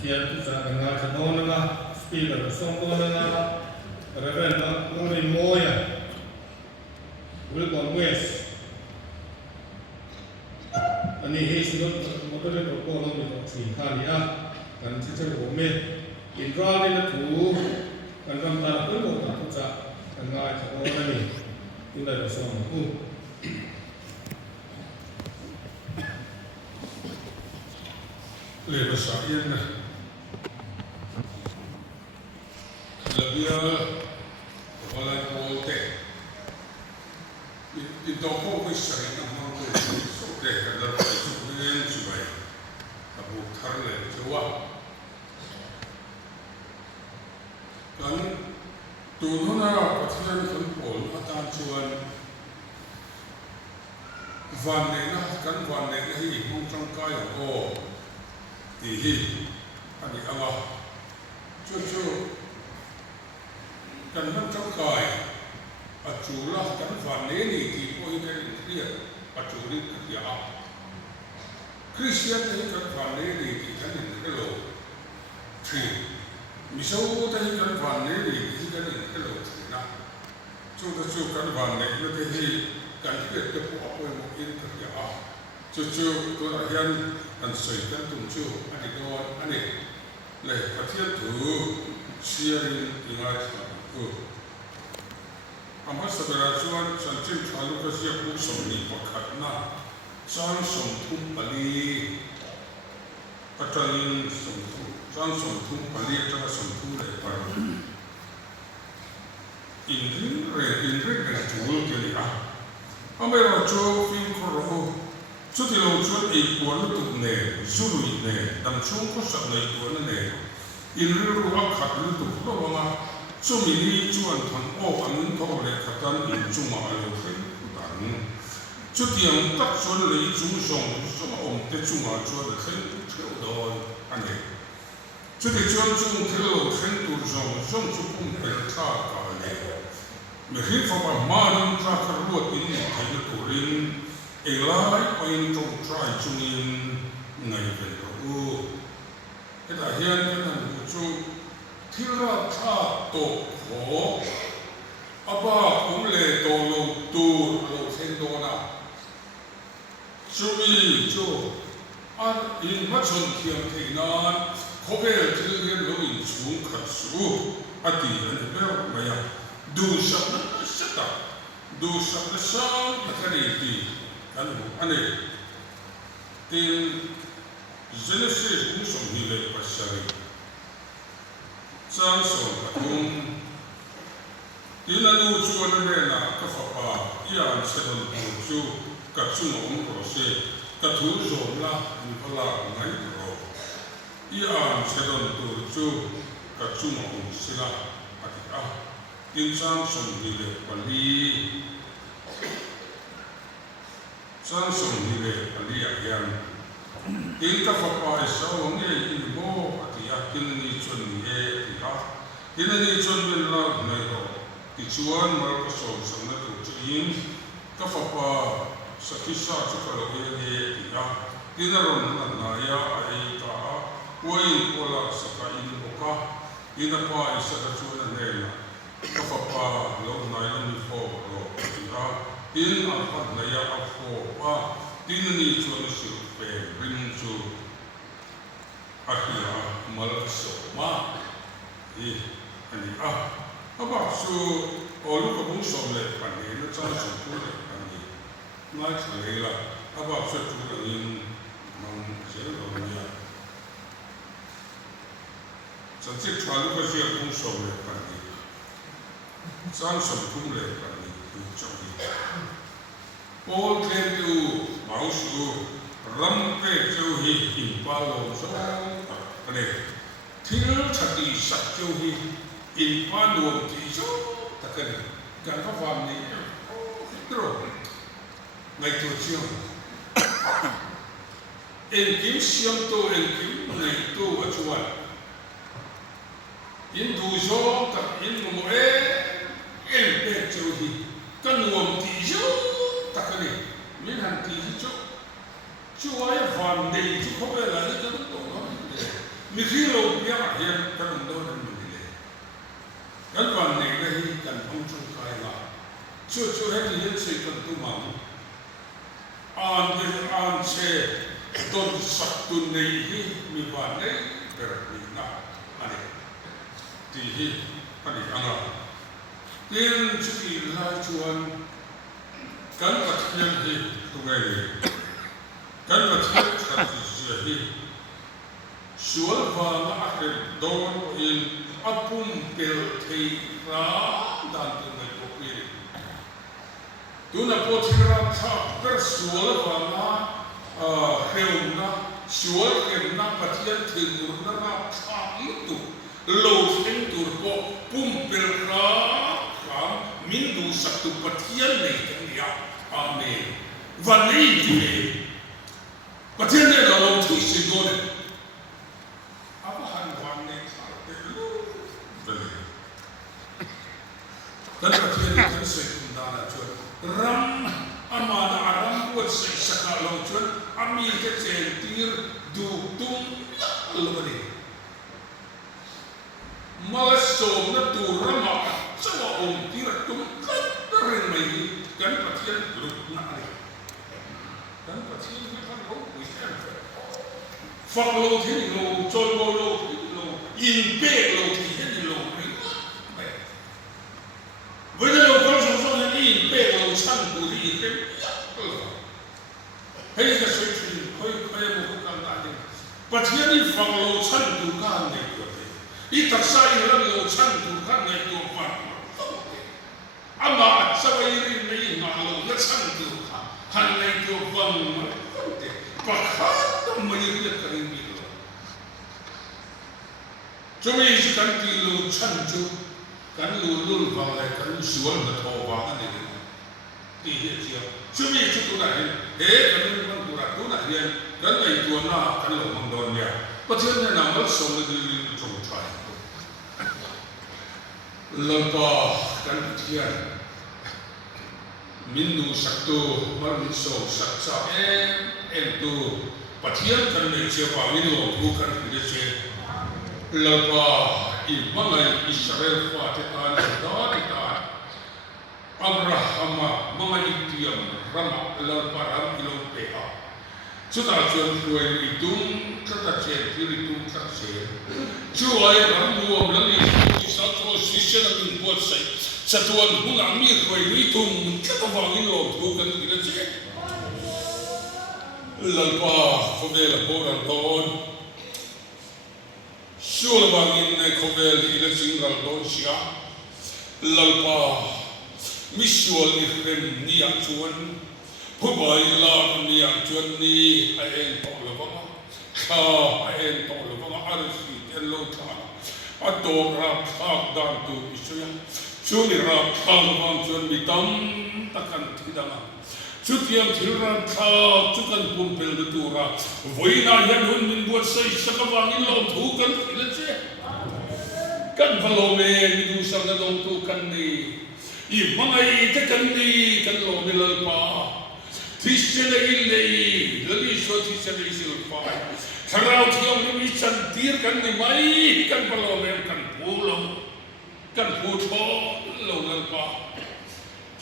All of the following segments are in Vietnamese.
thiên tu sa kan nga cha don nga speaker song don nga reverend ngori moya welcome west ani he sinot moderator ko lo mi si khania kan chi che ho me inral ni na thu kan ram ta ko mo ta cha kan nga cha don ani tu da song ku le basa yen labia wala kote ito ko bisa ina mo ko so de kada so yen subai abu tharle jawa kan tununa pathian kan pol atan chuan van ne na kan van ne hi mong tang kai ko thì anh đi ăn chưa cần năm trăm cài ở chủ là cần phản nế thì có cái kia ở chủ đi cái gì Christian thì cần phản nế thì cái gì cái lỗ thì mình sau thì cần phản nế thì cái gì cái lỗ thì na chúng ta chưa cần phản nế nó cái gì cần cái bộ áo một cái gì chưa tôi đã hiện anh soi cái tung chú anh đi đâu anh ấy lấy phát hiện thử sharing ingat aku amat sebenarnyaฉันจึงทำลูกเสียผู้สมนิประคัตนะสร้างสมทุมปลีปัจจัยสมทุสร้างสมทุมปลีจะสมทุเลยปะอินริเป็นจูลกันอ่ะอเมริกาโจฟิงคโรชุดที่เราชวนอีกวันตุกเน่สุรุยเน่ดำช่วงก็สับในตัวนั่นเองอินรู้ว่าขัดรู้ตุกก็ว่าช่วงนี้ชวนทางออกอันนั้นเขาเลยขัดกันอินจุงมาเราเห็นต่างชุดที่ยังตัดชวนเลยจุงส่งองค์เตจุงมาชวนเห็นเที่ยวโดนอันนี้ชุดที่ชวนจุงเที่ยวเห็นตัวส่งจุงเป็นท่ากันเลยไม่คิดว่ามาดึงท่าขัดรวดอินเที่ยวตัวรินเอลายไปตรงทรายจุงินไงเป็นตัวแต่เฮียนเป็นผู้ชูที่ราชาตกโหอาบ้าอุ้มเล่โตลงตูโลเซนโดนาชูมีชูอันอินมาชนเทียมเทนานเขาเบลที่เรียนรู้อินสูงขัดสูอดีตนั้นเบลไม่ยังดูสับนั้นสัตว์ดูสับนั้นสังนักเรียนดีอันนี้ที่เจเนซิสมุสลิมเลยภาษาอังกฤษสร้างสมบัติที่นั่นดูชวนเรื่องนักฟ้าป่าที่อ่านเสด็จดูชูกับชุนองค์โปรเซกับทูโจมละมีพลังไงโปรที่อ่านเสด็จดูชูกับชุนองค์ศิลาปฏิอาที่สร้างสมดีเลยวันนี้สร้างสมดีเลยวันนี้อย่างอินกับฟ้าป่าสาวนี่อินโบที่อยากกินนี่ชวนนี่ที่อ่ะที่นี่ชวนเป็นละไม่รู้ที่ชวนมาก็สอนสำนักถูกจีนกับฟ้าป่าสักที่ชาติก็เราที่ที่อ่ะที่นั่นเราหน้าอยากไอ้ตาวันโอลาสักอินโบกะอินกับป่าสักชวนนี่นะกับฟ้าป่าเราหน้าเรามีโฟเราที่อ่ะอินอัลฟัดนายอัลโฟว่าที่นี่ชวนสิเป็นริมจูอาคีอามัลสมาอีอันนี้อ่ะอาบะสูโอลูกบุ้งสมเลยปันนี้นะจ้าสมบูรณ์ปันนี้น่าจะเลยละอาบะสูตัวนี้มันเจ๋งเลยเนี่ยฉันจะทำลูกเสียบุ้งสมเลยปันนี้จ้าสมบูรณ์เลยปันนี้ดูจังดีโอเคดูมาสูรำเป็ดเจ้าฮีหินปลาลงสองอันนี้ที่เราชัดดีสักเจ้าฮีหินปลาลงที่โซ่ตะกันการเข้าฟังนี่ตรงในตัวเชี่ยวเอ็นกิมเชี่ยมตัวเอ็นกิมในตัวจวนอินดูโซ่กับอินโมเอ็นเป็ดเจ้าฮีกันรวมที่โซ่ตะกันนี่ไม่ทันที่โซ่ช่วยฟังดีทุกคนเลยนะที่ต้องตรงนั้นเลย mi khi lâu bia hiền cái đồng đôi đồng mình đi cái phần này cái cần ông trong khai là chưa hết thì sẽ cần tu mỏng an sẽ tôn sắc tu này hi mi van này cái gì na anh thì hi anh anh tiên chỉ là chuan cần vật nhân hi tu ngày cần vật nhân cần gì hi sual và ngã cái đòn in apum pel thei ra dan tu ngày có quy tu na po thira tha per sual và ngã heo na sual em na pathian thil na na tha tu lâu thêm tu po pum pel ra kham min du sak tu pathian nei kan ya amen và nei thì pathian này là lâu thi sinh đôi dan pathian kan sei kun da la chuan ram amana aram buat sei saka lo chuan ami ke chen tir du tum lo ni malasom na tu rama chawa om tir tum kan ren mai kan pathian lut na ni kan pathian na kan lo wi kan fa lo thi lo chol bo lo in pe lo thi ni lo với cái đầu con số này đi bê đầu chăn của đi cái hay là suy nghĩ hơi một cái cảm giác này và thế đi phòng đầu chăn của các này của thế đi thật sai là đầu chăn của các này của bạn ama sao vậy đi mấy mà đầu nó chăn của hàng này của vòng mà và khác đâu mà như vậy cái gì đó chúng mình chỉ cần đi đầu chăn chứ kan lul vào lại kan sual na thọ vào cái này thì hiện chưa chưa biết chút tu này thế kan lul tu ra tu này hiện kan này tu na kan lo mang don ya bất thiên này nằm mất sống được trồng trái lần pa kan thiên min du sắc tu mar min so sắc sa em tu bất thiên kan này chưa vào min lo tu kan cái gì lần pa Imangai Israel Fatihan Dadikan Abraham Mangai Tiam Rama Lalparam Ilong Peha Suta Chuan Kuai Itung Kata Chen Piritung Katsen Chuai Ramuam Lali Sato Sisyan Ang Buat Say Satuan Hunga Mir Kuai Itung Kata Vangin Lom Tukan Ila Chen Lalpa Fumela Boran Don Sual bangin na kovel ila singal don siya lalpa misual ifrem niya chuan hubay la niya chuan ni ayen tolobanga ka ayen tolobanga arsi tello ta ato rap hak dan tu isuya chuni rap hak bang chuan mitam takan tidanga Chutiam thilran tha chukan pumpel de tura voina yan hun min buat sai sakawangin lo thu kan ila che kan valo me mi du sang na dong tu kan ni i mangai te kan ni kan lo me lal pa thisele il nei lali so thisele isil pa tharau thiam ni chan tir kan ni mai kan valo me kan pulo kan pu tho lo lal pa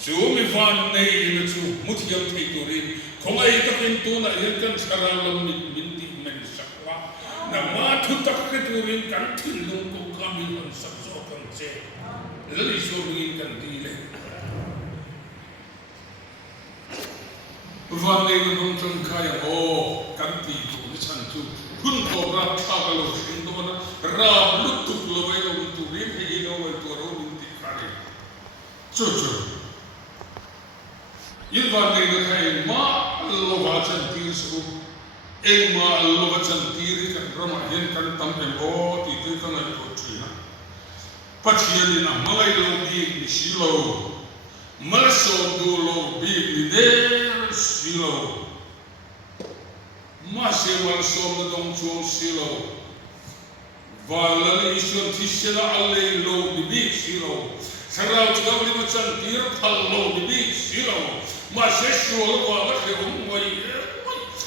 chú mi van này là chú mút hiệp thấy tôi đi không ai tập in tu na hiện kan sara lam min min đi men sakwa na ma thu tak cái tôi đi kan thil lung ko kami on sak so kan che lấy số mi kan đi lên van này nó không trông khai ô kan đi tu đi chan chú hun ko ra tha ka lo sin do na ra lut tu lo vai lo tu đi he lo vai tu ro min ti khai chú in van này nó thấy ma lo va chan ti su em ma lo va chan ti ri kan rama hen kan tam em o ti tu kan ai to chi na pathian ni na malai lo bi ni si lo mal so do lo bi ni de si lo ma se wal so na dong chu si lo va la ni sion ti se la alle lo bi si lo sarau chau ni ma chan ti ra phal lo bi si lo mà sẽ xuống qua mất cái ống quay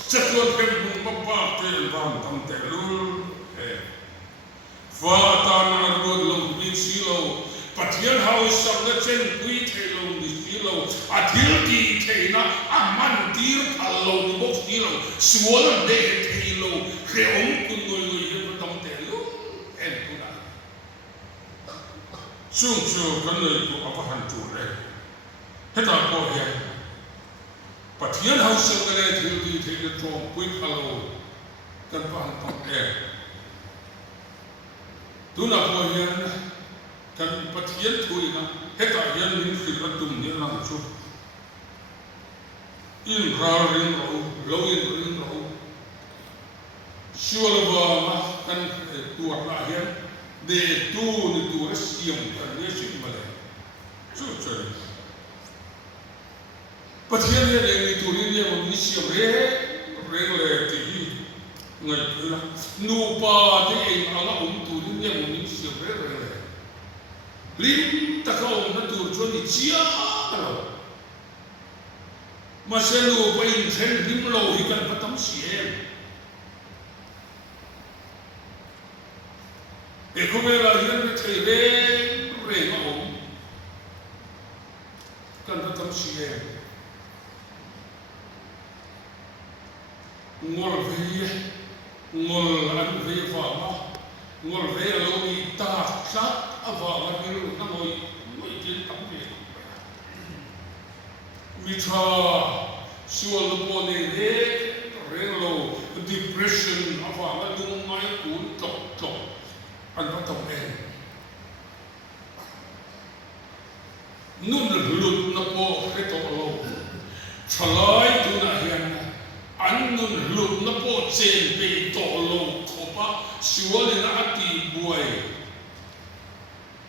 chất luôn cái bụng bắp bắp trên vòng thằng tệ luôn và ta na ruột lồng bị xí lầu và thiên hậu sắp đã trên quý thầy lồng bị xí lầu à thiếu thì thầy na à man tiêu thà lầu bị bốc xí lầu xuống để thầy lầu khi ông cùng người hiện trong tệ lúc em cũng đã xuống chiều cái lời của ông hành chủ đấy hết ta có hiện và thiên hậu sắp đã thiếu thì thầy đã trong quý thà lầu cần phải trong tệ tu na po hian kan pathian thui na heta hian min khil na tum ni lang chu in ra rin ro lo in rin ro shualwa ma kan tu na hian de tu ni tu ra siam kan ne sin ma le chu chu pathian hian ni tu ni ni siam re le ti người là nụ ba thì anh ông tu những nhà mình siêu rất là lim ta không nó tu cho đi chia rồi mà sẽ nụ ba in thêm lim lâu thì cần phải tắm xỉa để không phải là hiện thầy về mà ông cần phải tắm xỉa ngồi về ngol an ve va ma ngol ve lo mi ta chat ava ma mi lu na moi tin tam ve mi tha sual po ne re lo depression ava ma dung mai kun tok an va tom e nun lut na po he to lo chalai tu na hian anh nun lụt nó po trên về tổ lô khopa xua lên ati buai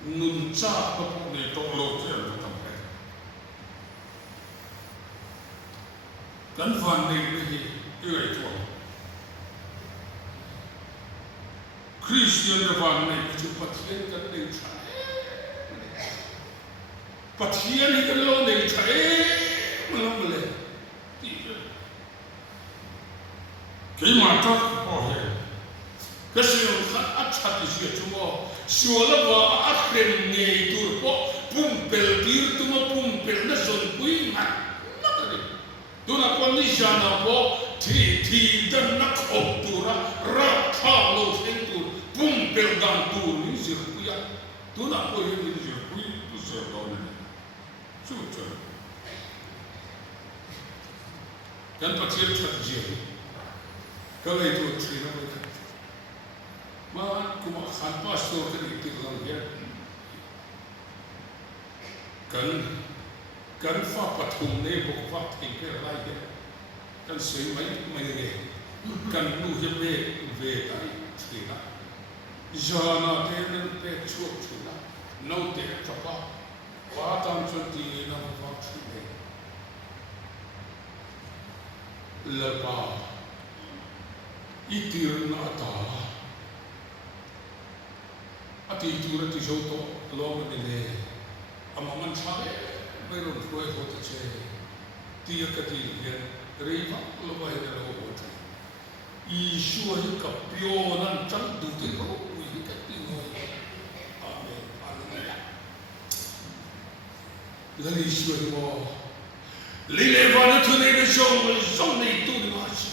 nun cha nó po này tổ lô thế là tầm này cắn phàn này cái gì cái này thôi Christian cái phàn này chú bắt thiên cắn này chạy bắt thiên cái lô này chạy mà làm gì cái mà ta có hệ cái sự khác ắt chặt thì sẽ chúng ta xua là vợ ắt kèm nghề tour po pum pel tir tu mà pum pel nó son quý mặt nó cái gì tu là con đi ra nào po thì đâm nó khóc tu ra ra thao lô sen tu pum pel đàn tu những gì quý à tu là có những gì quý tu sẽ đó này chú chú cái bắt chiết chặt gì cái này tôi chỉ nói thôi mà cũng khán pastor cái này tiếng lòng hết cần pháp bắt hùng này bộc phát thành cái lại hết cần suy mấy nghề cần nuôi hiệp về cái gì đó giờ nó thế nên thế chuột chuột đó nấu thế cho ba quá tam chuẩn thì nó vào chuyện này là ba itir na ta ati tura ti jo to lo ma ne ama man cha le mai ron foi ho ta che ti ka ti le re va lo ba ne lo ho ta i shu hi ka pyo nan chan du ti lo hi ka ti no amen alleluia la li shu hi mo le le va na tu ne de song ne tu ma chi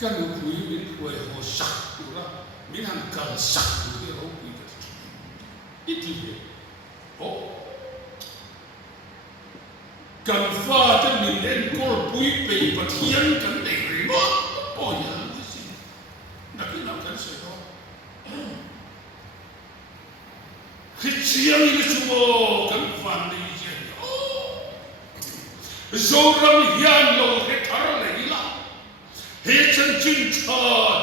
cái người quý mình quay hồ sặc đủ ra mình hàng cần sặc đủ cái hồ quý cái ít gì vậy ô cần pha cho mình đến cô quý bị và thiên cần để người mất bỏ nhà cái gì là cái nào cần sẽ đó khi chiang cái số cần pha đi gì ô ram hian lo cái thar này là hệ chân chính cha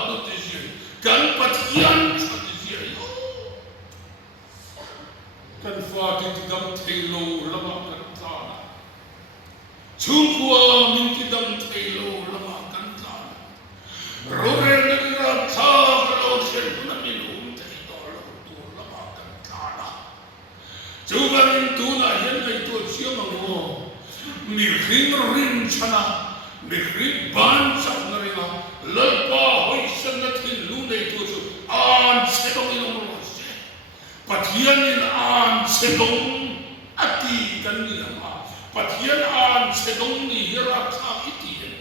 tu thế gì cần bắt hiền cha thế gì cần pha thì đâm thay lô lắm cần ta chung qua mình thì đâm thay lô lắm cần ta rồi nên là ta lô xem nó mình thay đó là tu lắm cần ta chú mình tu là hiện nay tu chưa mà ngô mình khinh rin chana mình khinh ban chana rin lỡ pa hoi sân đất hình lũ này tu chú an sẽ không đi đâu Pathian in an sedong ati kan ni ama Pathian an sedong ni hira tha iti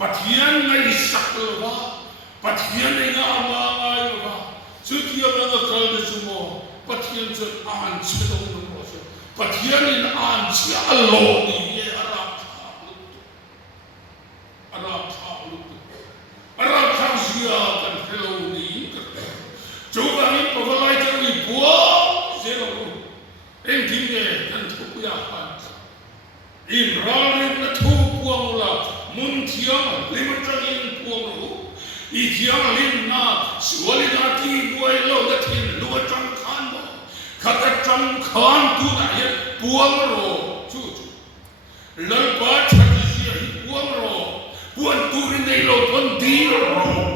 Pathian ngai saklwa Pathian ngai ama ngai wa sutia na kal de sumo Pathian se an sedong no so Pathian in an sia alo ni ye arab tha sia kan hello ni coba ni pawalai kan ni buang zero en tinge kan thu ya pan in ralim na thu buang la mun thiam lim tang in buang ru I thiam lim na suali na ti buai lo na thin lu tang khan bo khat tang khan tu na ye buang ro chu lal pa chati sia hi buang ro buan tu rin nei lo pon di ro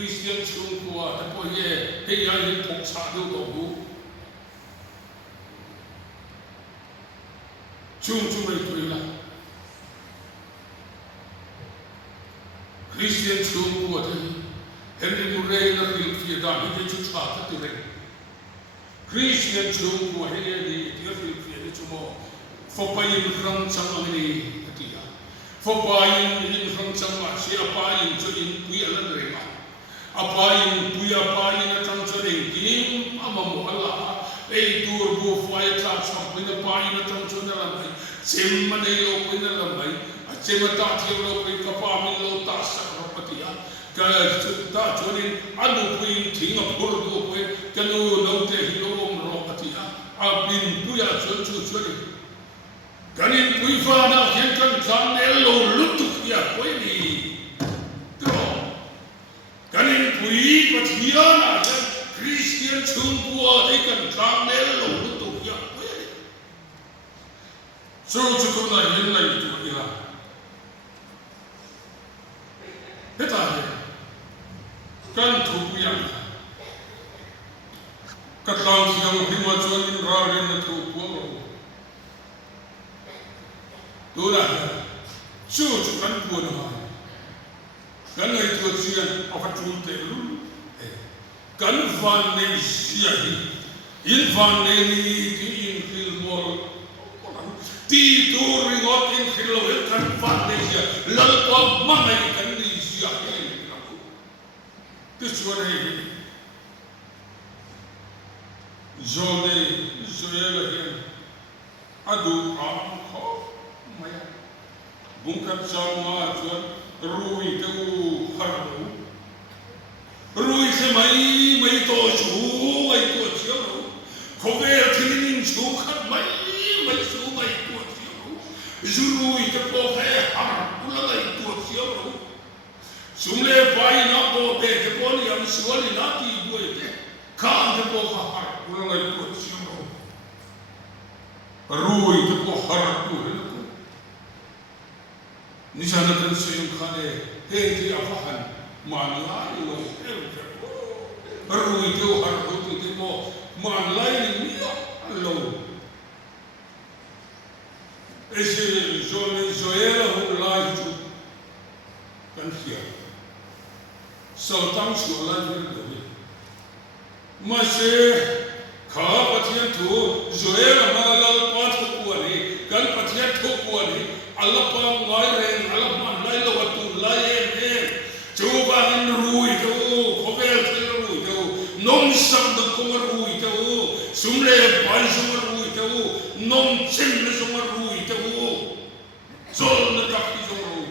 Christian chung kwa ta po ye he ya yin thok sa do do bu chung mai tu la Christian chung kwa ta Henry Murray na bil fi da ni chu cha ta tu re Christian chung kwa he ye ni ti fi fi ni chu mo fo pa yin rang chang ni ta ya fo pa yin rang chang ma si pa yin chu yin pu ya la re ma apain puya pain atang choreng kinim amamu Allah ei tur bu fai tra cham pina pain atang chonala mai sem mane lo pina lamai achemata thio lo pin kapa mi lo ta sa ropatia ka ta chorin anu pin thing a pur do pin kanu lo te hi lo om ropatia abin puya chon chu chori kanin pui fa na hen kan kan ne lo lutu ya poi ni kanin pui Pathian a Christian chung bua they kan trang ne lo lu tu ya so chu na yin lai tu ila heta he kan thu ya ka tang siang hima chuan ra ren na thu pu ro tu la chu kan pu na kan ai tu sian of tu te lu kan van ne sia in van ne ni ti in fil mor ti tu ringot in fil lo kan van ne sia lal pa ma mai kan ni sia tu chuan ai jone joela hen adu a ho maya bungkat sama chuan rui te u harnu rui se mai to chu mai to chiu khove thinin chu khat mai chu mai to chiu zurui te po he har ula mai to chiu sumle pai na po te te po ni am suali na ti bue te kan te po har ula mai to chiu rui te po har tu Nisana kan suyum khane he ti afahan manla lo rui teu har ho ti mo manla ni lo ese jone joela ho la ju kan khia so tam chu la ni do ma se kha pathian thu joela ma la pa thu ko ni kan pathian thu ko ni Allah pa ngai ren Allah ma lai lo tu lai e chuba in rui tu khovel thil rui tu nom sam da ko rui tu sumle bai sum rui tu nom chen le sum rui tu zol na ta ki sum rui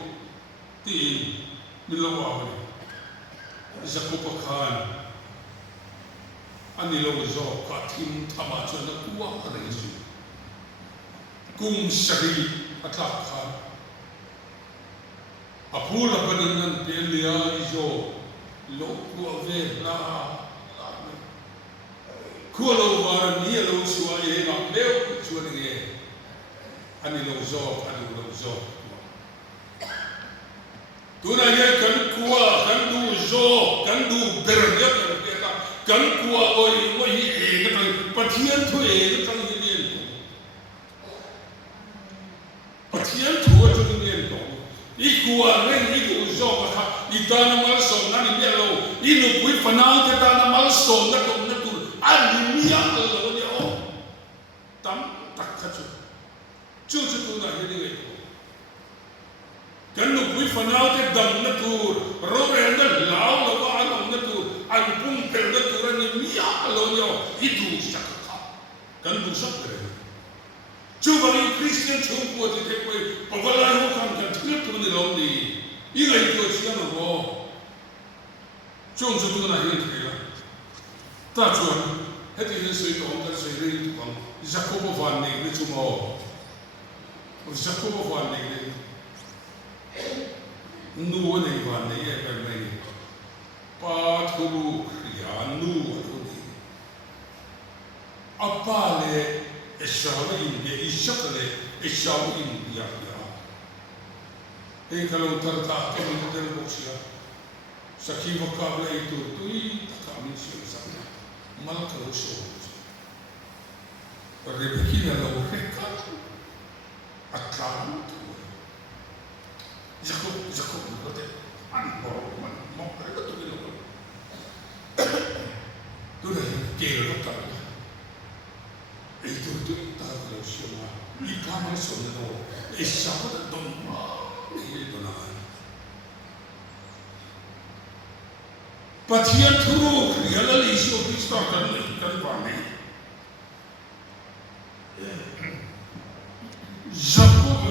ti ni lo wa ni zakopa khan ani lo zo ka tim thama cha na kuwa re su kum shari atlak khan apula banan pelia izo lo ku ave na ku lo war ni lo suwa ye na leo chu ni ani lo zo tu na ye kan kuwa kan du zo kan du ber ya kan kuwa oi e na pathian thu e na Pathian tua tu ni endo, ikuan ren iku uzo maka itana mal son nani biaro inu pui fanau te ta na mal som na tom na tu ani mia lo ni o tam tak kha chu tu na hi ni kan nu pui fanau te dam na tu ro re na lao lo wa lo na tu an pung pe na tu ra ni mia lo ni o i tu sak kha kan du sak re chu ba ni Christian chu ko te te ko pa va la ho kan kan tu tu ni lo ni i ga i tu chi na bo chung tu na hi te la ta chu he ti ni sui to ka sui ri tu kan Jacob van ne ni chu mo Jacob van ne ni nu ne van ne ye per me ni pa thu ya nu thu ni apa le Esau India Ishak le Esau India ya e kalau terta ke model boxia sakhi vocabula itu tui kami siapa mal kalau so rebeki ya lo reka atlam Jacob betul an man mau mereka tu bilang tu dah kira tak itu tak kalau siapa ikan masuk itu Esau itu domba ini donahan Pathian thuru dia lalu Yesus Kristus kan pahami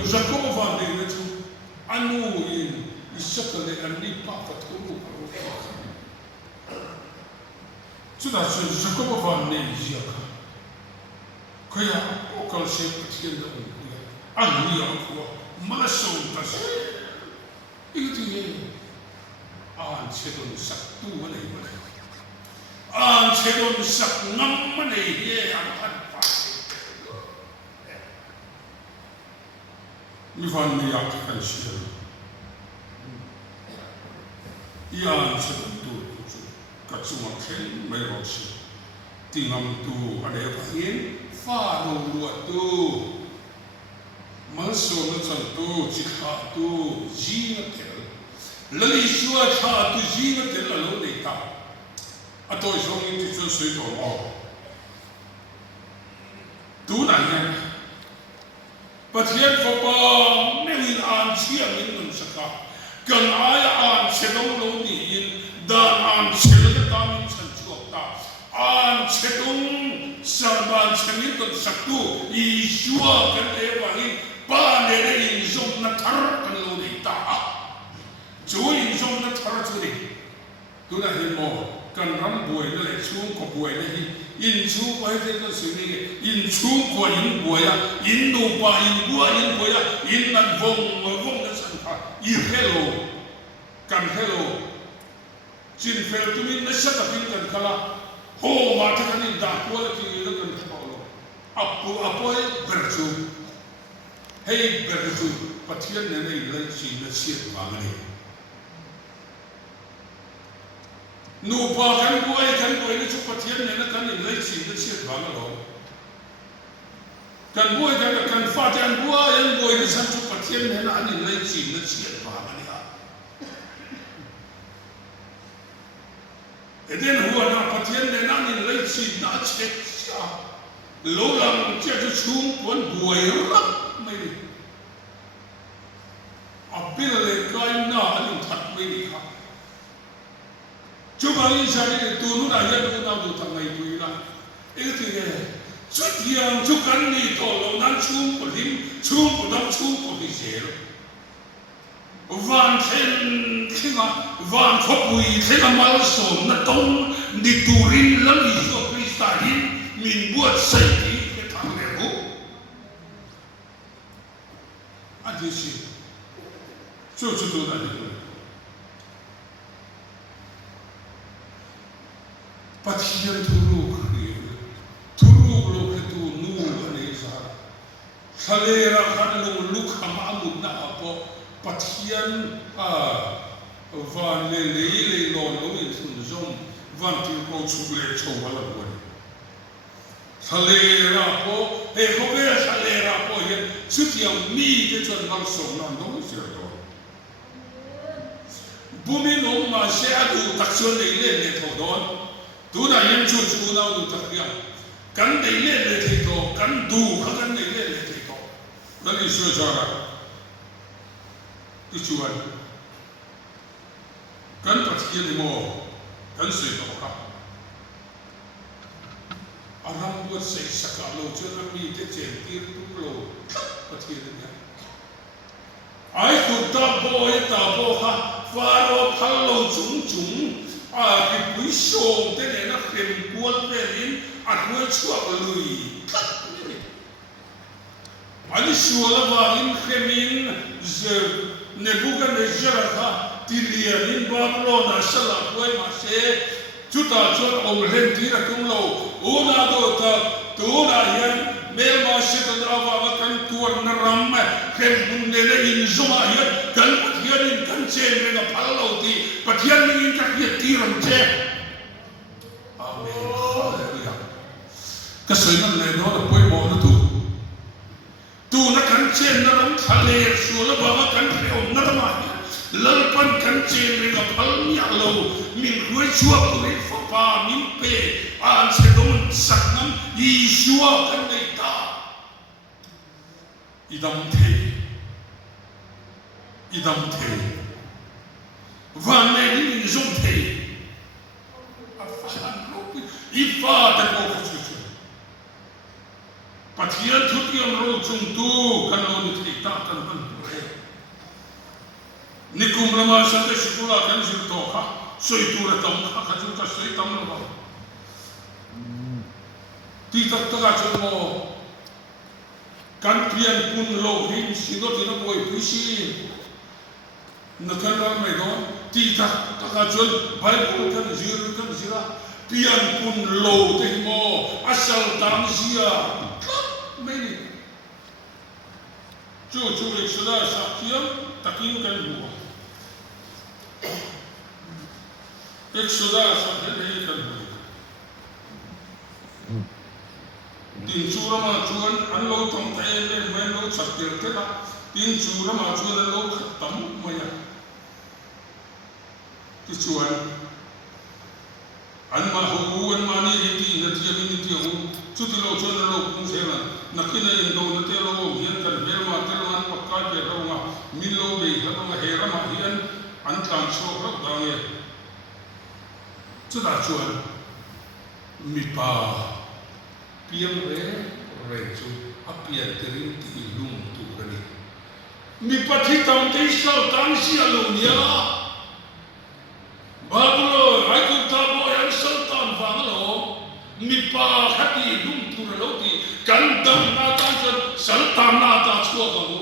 Jacob pahami itu anu ini sekali anu papa thuru sudah Jacob pahami siapa kaya kalau saya Pathian dah anu yang kuat masuk tas itu dia an chedon sak tu mana mana an chedon sak ngam mana ye an pa ni van ni yak kan shir ya an chedon tu ka chuma khen mai ro shi tingam tu ada pa hin fa ro lu tu mal so na chang tu chikha tu ji na tel lali shua cha tu ji na tel lo de ta ato song in ti chu sui to mo tu na ya pathian fo pa me in an chiang in nun saka kan aya an chedong lo ni in dan an chedong ta min chan chu ta an chedong sarban changin to saktu I shua kan e wa in ba ne re in zong na thar kan lo de ta Chui trong nó thở chui đi, tôi đã hiểu mò cần rắm bùi nó lại xuống có bùi này in chú quay thế nó xử lý in chú của in bùi à in đồ bà in bùa in bùi à in năn vong nó sẵn phạt in hello cần hello xin phèo tụi mình nó sẽ tập in cần khala hồ mà thế cái này đã qua thì nó cần phải bảo apo ấy berju hey berju Pathian này lấy gì nó xiết vào này nu pa kan buai ni chu Pathian ne na kan ni lai chi na chiat ba ma lo kan buai kan fa jan buai an buai ni san chu Pathian ne na ani lai chi na chiat ba ma ni a eden huwa na Pathian ne na ni lai chi na chiat cha lo lam che chu chung kon buai ra mai ni apil le kai na ani that mai ni ha Coba ini saya turun aja tu tahu tu tangga itu ina, itu dia. Setiap cukan ni tolong dan cung polisi. Van chen kena van kopui kena malson na tong diturin lagi so kristahin min buat saiki ketang lebu. Ada sih. Cucu tadi. Pathian turuk lo ketu nu ane sa salera kan lu luk amamut na apo Pathian van le lo in sun zom van ti ko chugle chowala bon salera po e ko be salera po ye chutiam mi ke chon nal som na no sir do bumi no ma se adu taksion dei le le tho don tu na yem chu chu na du takya kan dei le thei to kan du kha kan dei le thei to dan ni su cha ra ti chuan kan pathian ni mo kan sui to ka aram buat sei saka lo chuan mi te chen tir tu lo pathian ni ai tu ta bo ha faro phalo chung chung a ki pui song te ne na khem kual pe in a kual chuak lui ani shuala wa in khemin ze Nebuchadnezzar kha tilian in Babylon a sala koi ma se chuta chuan om len ti ra tung lo una do ta tu na hian mel ma se ta awa kan tuar na ram khem mun ne in zoma hian kan pathian in kan chen ne na phalo ti pathian ni in ka hiat ti ram che amen hallelujah ka soi nan le no poi mo na tu na kan chen na ram thale su la ba kan reu na ma lalpan kan chen ne na phal nya lo min ruai chua ku fa pa min pe an se don sak nam Yeshua kan nei ta idam the van ne ni zum the afan lo ifa ta ko chu pathian thutiam ro chung tu kan lo ni thei ta kan ban re nikum rama sante shukula kan jil to kha soi tu ra tam kha chu ta soi tam lo ti tak ta chu mo kan pian kun lo hin si do ti na boi pu si na kan ra mai do ti tak ta chu bible kan zira pian kun lo te mo asal tam zia mai ni chu Exodus sa kiam takin kan bu Exodus sa he kan bu tin chura ma chuan an lo tam ta le mai lo chak tir te la tin chura ma chuan an lo khatam ma ya ti chuan an ma ho an ma ni ti na ti mi ti ho chu ti lo chuan lo kung se na na kina in do na te lo hian kan ber ma te lo an pakka ke ro ma min lo be ha ma he ra ma hian an tlan so ro da nge chu da chuan mi pa piam re chu apian terin ti lung tu rani mi pathi tam te sal tan si alo nia babulo ai ku ta bo yan sal tan va lo mi pa khati lung tu lo ti kan dam na tan sal tan na ta chu ko lo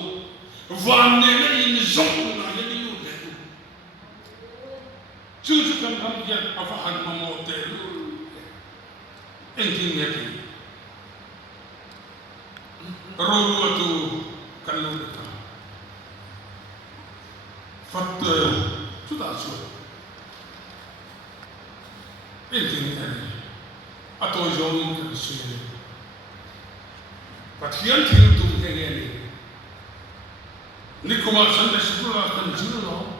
van ne na in zong na ye ni lu de chu kan ham yan afa han ma mo te lu en tin ne ti Rolo tu kalau kita fat sudah sudah ini atau jauh ke sini patian tu ini ni kuma sampai sekolah kan jilo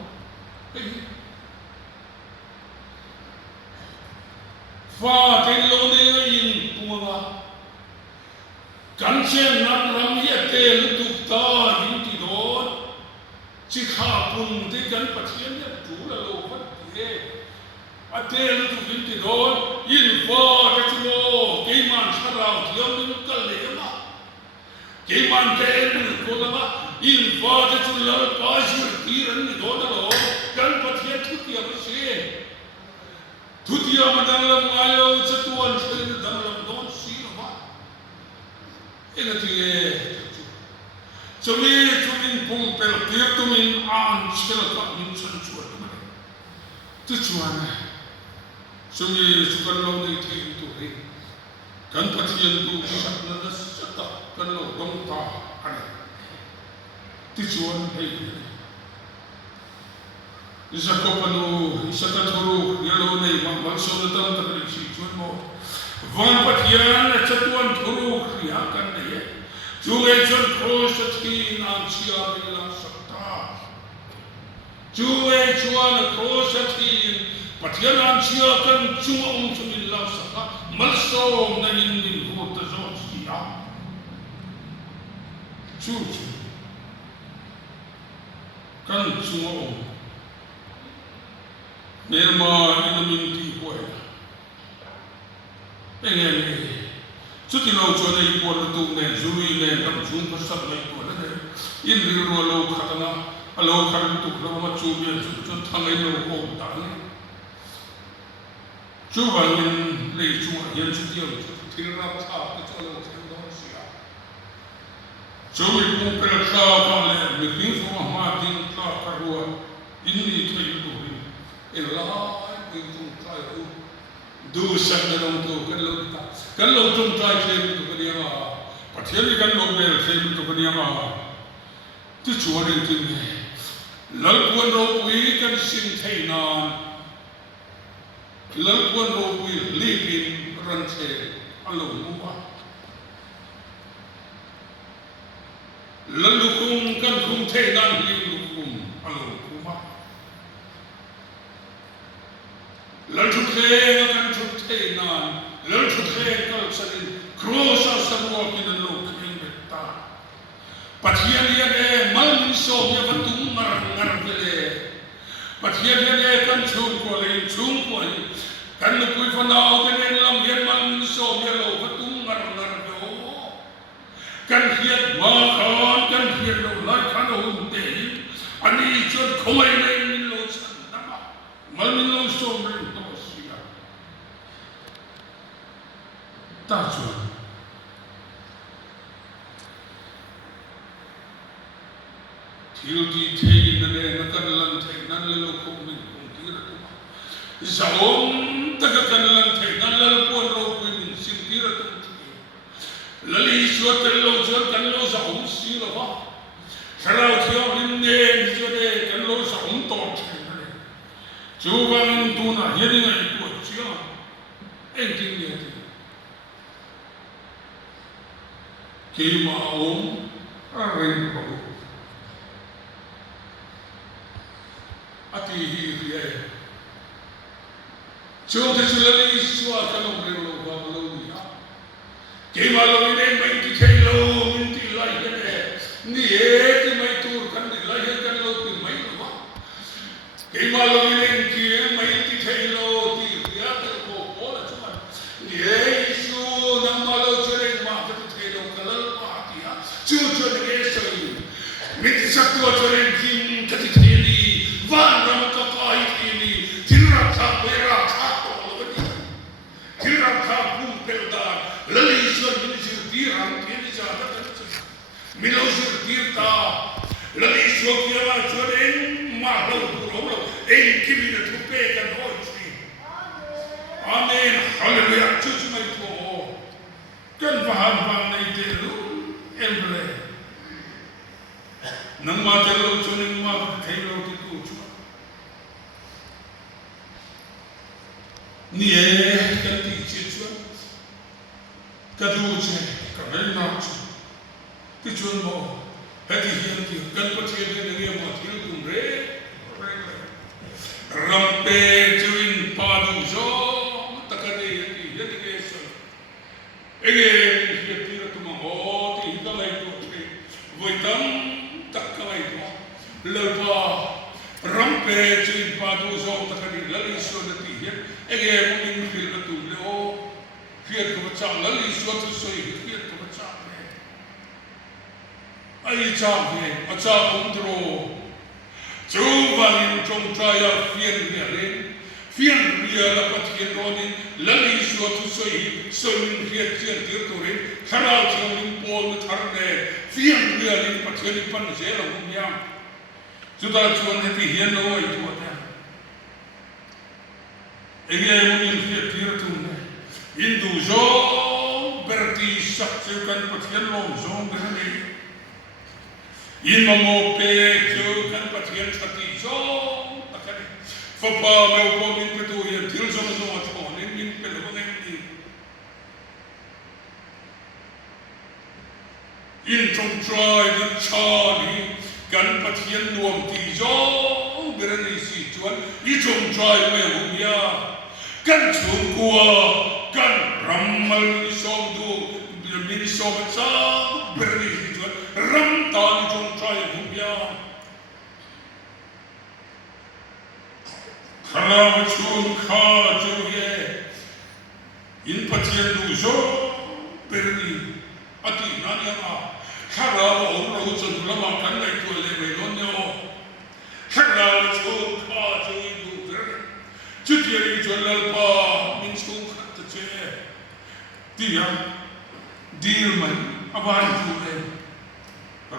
fa telo ne in puma kan chen nan ram ye te lu tu ta hin ti don chi kha pun te kan pathian ya tu la lo pat ye a te lu tu hin ti don in fa ta chu mo ke man sa ra ti yom ni kal le ma ke man te lu ko la ma in fa ta chu la pa shi ti ran ni don lo kan pathian tu ti a se tu ti a ma dan la ma lo cha tu an se ni dan la don si ina tiye chumi chumin pum pel tir tumin an chela ka min chan chuat ma tu chuan chumi chukan lo nei thi tu he kan pathian tu sak na da sata kan lo dong ta ani tu chuan he Zakopanu sakaturu yalo nei ma so na tam ta chi chuan mo van pathian chatuan thuru khia kan ne chuwe chon cross thi nam chia bila sakta chuwe chuan cross thi ปัจจัยนั้นเชื่อกันชัวองค์ชมิลลาสักมัลโซมในยินดีหัวตะโจเสียชูชีกันชัวองค์เนื้อมาอินมินที่ป่วยเป็นไงชุดที่เราชวนในปวดตุ้งเนี่ยจุยเนี่ยกับจุ่มกระสับในปวดนั่นเองอินเรื่องว่าเราขัดนะเราขัดตุกเรามาจูบเนี่ยจนทำให้เราโกงตายจูบวันนี้เลยจูบยันชุดเดียวที่รับข้าวก็จะเราเที่ยวต้องเสียจูบกูเป็นข้าวมาเลยมีสิ่งสมมาดิ้นข้าวกระรัวอินนี่ที่ดูดิเอล่าเป็นตุ้งใจดูสักเดือนตัวกันเราจงใจเชื่อตัวกันยังอ่ะปัจจัยนี้กันเราเนี่ยเชื่อตัวกันยังอ่ะที่ชวนจริงเนี่ยหลังวันเราคุยกันสิ่งที่นานหลังวันเราคุยลีบินรันเชอารมณ์ว่าหลังลูกคุ้มกันคุ้มที่นานลีลูกคุ้มอารมณ์ว่าหลังชุดเทกันชุดเทนานหลังชุดเทกันสนิทครัวสัสวัวกินลูกเองเด็ดตาปัจจัยนี้เนี่ยมันโซ่เนี่ยมันตุ้งงานไปเลยปัจจัยนี้เนี่ยกันชุ่มกว่าเลยชุ่มกว่ากันลูกคุยฟันเอากันเนี่ยลำเลียนมันโซ่เนี่ยเราก็ตุ้งงานไปโอ้กันเขียนมาขานกันเขียนเราไล่ขันเอาหุ่นเตยอันนี้จนคอยในมิโลชันนะมันมิโลโซ่เป็นตัวเสียตาจวนที่เราที่เทยินนั่นเองนักการลังเทนั่นเลยลูกคงมีคงที่ระตัวสาวตะกันลังเทนั่นเลยปวนเราคุยมีสิ่งที่ระตัวแล้วลีชวดกันเราชวดกันเราสาวสีละวะสาวเที่ยวลินเดนชวดกันเราสาวต่อเทนั่นเองจูบันตัวน่ะยังไงตัวเชี่ยวเอ็งจริงเนี่ยที่มาองอะไรก็atii hiya chote chulali iswa kalo brelo babalo ya kemalo ne mai ki khelo minti lai ne ni ek mai tur kan ni lai kan lo ti mai wa kemalo ne ki mai ki khelo ti ya ko bola chuma ni isu namalo chere ma ka khelo kalal pa ti ya chu chu ne sai mit sakwa chere ki ka ti kheli van ram ka kai ini thilra tha pera tha to lodi thilra tha pum pelda lali ishwar min sir tiram tieni jada milo sir tirta lali ishwar kiwa choren ma lo duro ei kibina thupe kan hoi chi amen hallelujah chuch mai ko kan vahan van nei te lu emble nang ma te lo chonin ma thei lo ti ku nie kan ti chuan ka du che ka vel na chu ti chuan mo hati hian ti kan pa che de ne ma thil tum re rampe chuin pa du jo takane ti yati ke so ege hi ti ra tu ma ho ti ka lai tu che voi tam tak ka lai tu le pa rampe chuin pa du jo takane lali so de ti hian ege munin fil na tu le o fiat ko cha lali so tu so hi fiat ko cha ne ai cha ne a cha um dro chu van trong tra ya fian ne le fian ria la patien ronin lali so tu so hi so min fiat chen tir to re khara chong pol na thar ne fian ria lin patien pan je la hum ya chu da chuan he ti hian no ai tu ta ege munin fiat tir tu ne Hindu zo berarti sak kan patien long zong berani in mamo pe kan patien sati zo takane fapa me ko min petu ye til zo zo ma ko ne min pe lo ne ni in trong trai na cha ni kan patien nuam ti zo เบรนีสิชวนอีจงใจไม่หุ่นยากันชงกัวกันรำมันมิสมดูมิสมซาเบรนีสิชวนรำตาอีจงใจหุ่นยาข้าชวนข้าจูเย่อินพัทยันดูโจเบรนีอดีนั่นยังอ่ะข้าเราเราจนละมากันในตัวเลเวลโนข้าเราชวนข้าจูดูเบรนีจุดยืนจนละป้ามินชงขัดเจที่ยังดีมันอบายจูเอง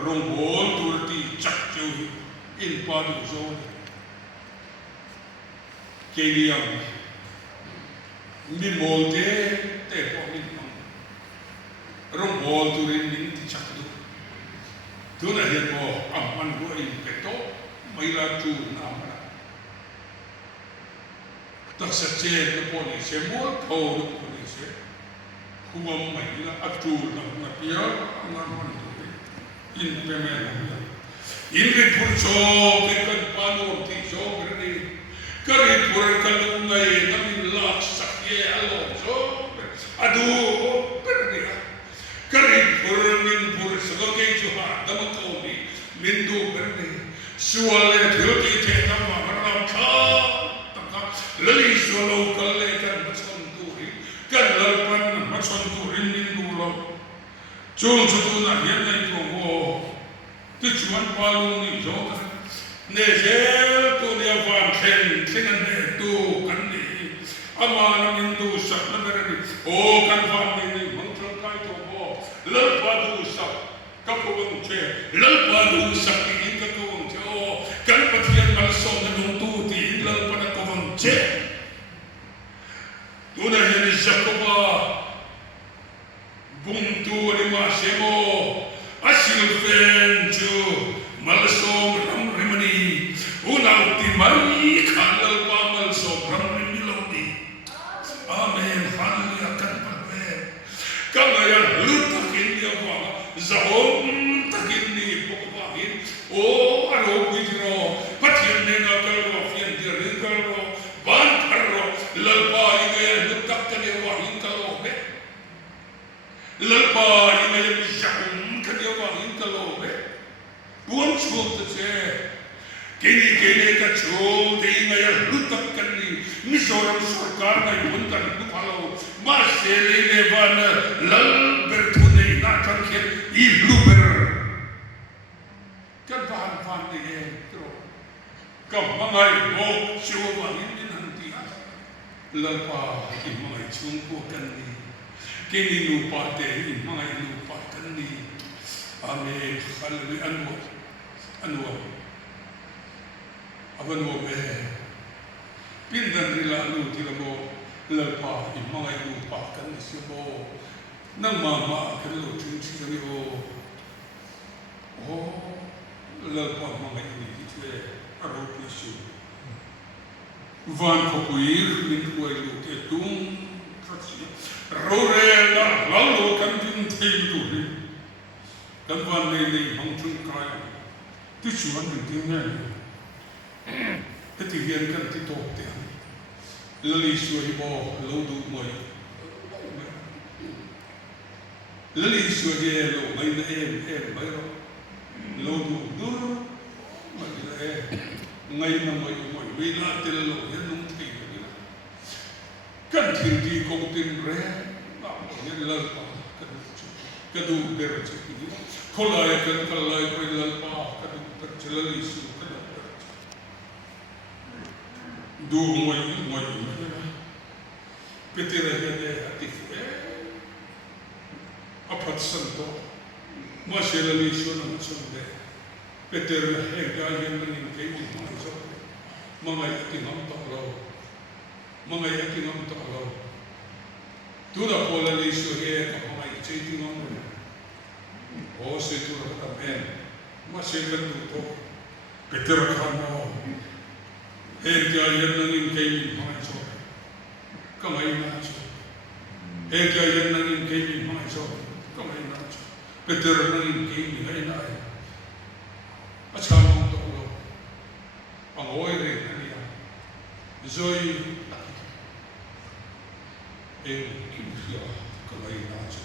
รงโหตัวที่จักจูอินปาดูโจเกียงมีโมเดเตปอมินมังรงโหตัวเองมินที่จักดูตัวนั้นเห็นบ่อัมมันก็อินเป็ดโตไม่ละจูน้ำมันตัดสัจเจนพอนี่เสียมัวโผล่พอนี่เสียคุมไม่ละอัจจูน้ำมันเปียมันตัวอินเป็นแม่น้ำอินเป็นผู้โชเป็นคนปานวนที่โชเป็นนี่ก็รีบพูดกันลงในน้ำมินลักสักเย่อารมณ์โชอดูเป็นนี่ก็รีบพูดมินพูดสักเกจูฮาดำเขาดีมินดูเป็นนี่ส่วนเลยเดี๋ยวที่เทน้ำมันเราข้าตั้งแต่เลยส่วนเราก็เลยกันมาชนดูริกันเลยปันมาชนดูริมินดูเราจงจุดนั้นเห็นในตัวโง่ที่ชวนพาลุงนี่โจกันเนี่ยเจ้าตัวเนี่ยฟังเข่งนั้นเนี่ยดูกันนี่อามามินดูสักนั่นเป็นนี่โอ้กันฟังนี่มังสวิรัติตัวโง่เลิกพาดูสักกับพวกเจ้าเลิกพาดูสักนี่กับพวกเจ้ากันปฏิญาณมาส่งในดวงตู้ที่เลิกพากับพวกเจ้าตัวเนี่ยเห็นสักว่าบุญตัวนี่มาเสียโมอาศิลเฟนจูมาลส่งรำริมนีอุณาติมารีขันลปามาลส่งรำริมิโลดีอาเมนฮาเลลูยากันปัดเวกันเลยลุตักินเดียวว่าจะโอมตักินนี่พวกว่าหินโอ้อารมณ์วิจารณ์พัฒน์เนี่ยนักการว่าฟินเดียริกันว่าบ้านพารว่าลปาอีเมลลุตักันเนี่ยว่าหินกันว่าเบลปาอีเมลมิจังกันเนี่ยว่าหินกันว่าเบบุญชูตเจกินกับชูที่ไงลุตักันนี่มิโซรัมสุรการในบุญกันดูพาโลมาเซลีเนวานลลเบร์ทุนในนาจังเข็นอีลูเบอร์กันบ้านฟันนี่เองกับมังไงบอกชูว่าหินนันทีลปาอิมังไงชุ่มกัวกันนี่กินนูปาเตอิมังไงนูปากันนี่อาเมนฮาเลลูยาอันวaban wo be pindan rila lu tilamo lalpa imanga lu pa kan isibo nang mama kan lu chunchi ni o lalpa manga ni itwe aro pisu van kopuir min kuai lu te tung kratsi rore na lalu kan din thei tu ni kan van nei hang chung kai ti chuan din neที่เรียนกันที่โตเตียนลลิสวยบ่เราดูมวยลลิสวยเดียวไม่ได้เอ็มไม่หรอกเราดูดูไม่ได้ไงนั่งไม่เวลาที่เราเห็นนุ่งตีกันที่ดีคงตินแร่เนี่ยเลิกป่ะกันดูเบรจที่นี่คนลายกันคนลายไปเลิกป่ะกันดูกันเจริญลิสุดูมวยเป็นที่เราเห็นเนี่ยติดอภัสสันโตมาเชลลิชวนมันชนเดเป็นที่เราเห็นการเห็นมันยิ่งใหญ่มากจ้ะมังไงที่น้ำตกเรามังไงที่น้ำตกเราตัวเราพอลลิชวนเนี่ยกับมังไงใจที่น้ำเราโอ้สิตัวเราทำเองมาเชลกันดูโตเป็นที่เราทำเราเอ็งจะยังนั่งยิ้มเก่งไม่ชอบก็ไม่น่าชอบเอ็งจะยังนั่งยิ้มเก่งไม่ชอบก็ไม่น่าชอบเป็นเรื่องนั่งยิ้มเก่งไม่ได้อาจารย์มองตัวเรา ang oil rồi em kim khía cái này là gì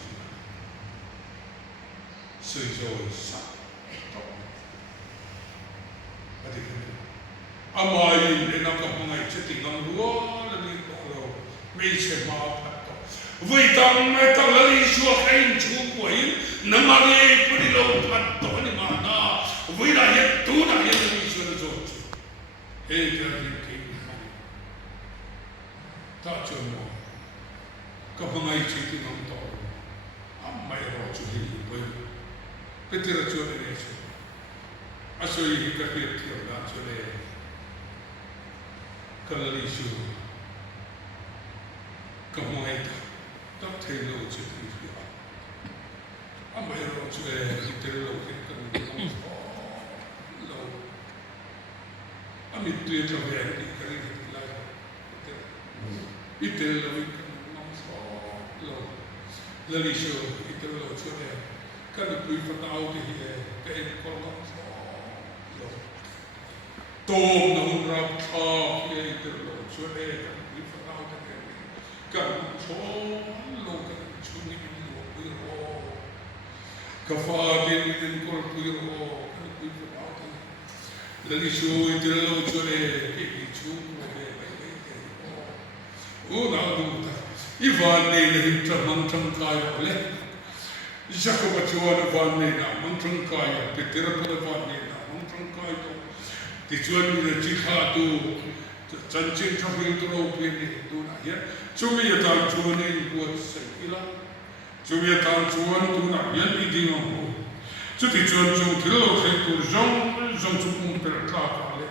sợi rồi sạch tóc ở đây cái amai để nó có một ngày chết thì nó lúa là đi bỏ rồi mấy xe mà phát tóc vậy tăng là đi xuống hành chú quỷ nằm ở đây có đi lâu phát tóc này mà na vậy là hết tu là hết đi xuống rồi hết cái gì ta cho nó các bạn ấy chỉ tin ông tổ amai rồi chú đi với cái thứ là cho nên chứ à所以cái việc thiểu là cho nên cái là lý do các bạn ấy tập thể lâu chứ thì phải amai rồi cho nên cái thứ lâu cái cần lâu amit tuyệt cho về thì cái gì là ít tiền lâu cái lâu là lý do ít tiền lâu cho nên kan du bli vertrouwd cái con nó tôm nó ra thọ cái từ lâu cho nên kan du bli vertrouwd kan số lâu kan chú ý lâu bui ro cà phê đến con bui ro kan du bli vertrouwd là đi chú ý từ lâu cho nên cái chú ô nào đủ Ivan này là hình trầm măng trầm cài rồi Jacob chuan van ne na mangtrang kai Peter pa van ne na mangtrang kai to ti chuan mi na chi kha tu chan chen tha bil to ro pe ne tu na ya chumi ya tan chuan ne buat sai ila chumi ya tan chuan tu na yan mi ding ho chu ti chuan chu thil lo thai tu jong chu pung per tla ka le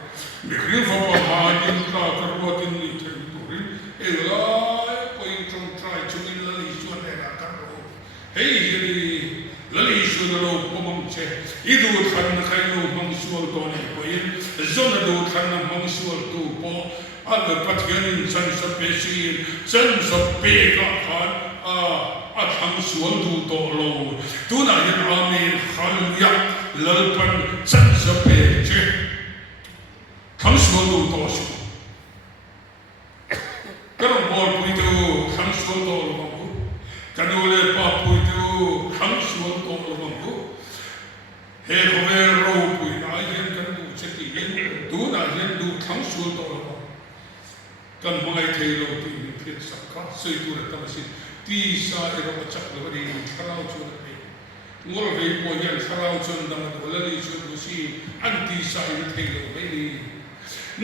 me khri fa pa ma din tla ka ro tin ni thai tu ri e la ko in trong trai chu in la li chuan ne na ka ro hey lali shudalo pomam che idu khan khainu mangsual to ne koin zona do khan mangsual tu po al pathian san sa peshi san sa pe ka khan a thang sual du to lo tu na yan amin khan ya lalpan san sa pe che thang sual du to shu karam bol pui tu thang sual to lo kanule pa pui tu khang suan to lo bang he khove ro pui na yen kan du cheti yen du na yen du khang suan to lo kan mai thei lo ti phit sak ka sei tu ra tam si ti sa e ro chak lo ri tharau chu na pe ngol ve po yen tharau chun dang do la li chu du si an ti sa e thei lo ve ni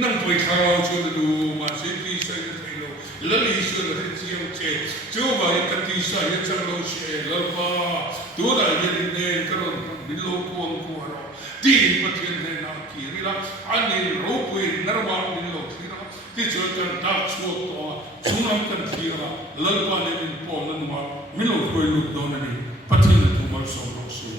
nang pui tharau chu du ma si ti sa e thei lo lali su la chiang che chu ba ta ti sa ye chang lo che la ba tu da ye ne karon bi lo kuang ku ro ti pathian ne na ki ri la ani ro pui narwa bi lo thi ra ti chu kan ta chu to chunam kan thi ra la ba ne bin po nan ma mi lo pui lu do na ni pathian tu mal so lo su